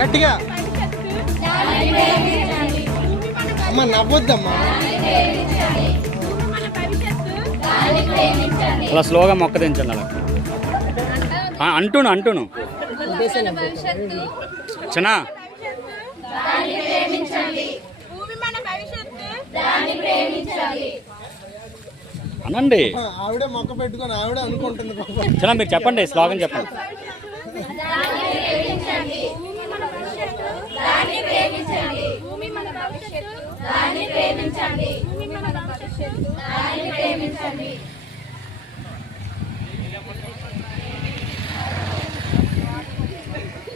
గట్టిగా అమ్మ నవ్వొద్దమ్మా. అలా స్లోగా మొక్క దించండి అలా అంటును చిన్న అనండి. ఆవిడే మొక్క పెట్టుకొని ఆవిడే అనుకుంటుంది. చిన్న మీరు చెప్పండి, స్లోగన్ చెప్పండి. ప్రేమించండి.